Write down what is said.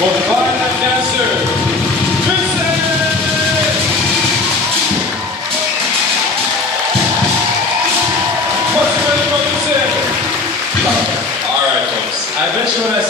For Violet Dancer, Vincent! What's ready for Vincent? All right, folks. I bet you when I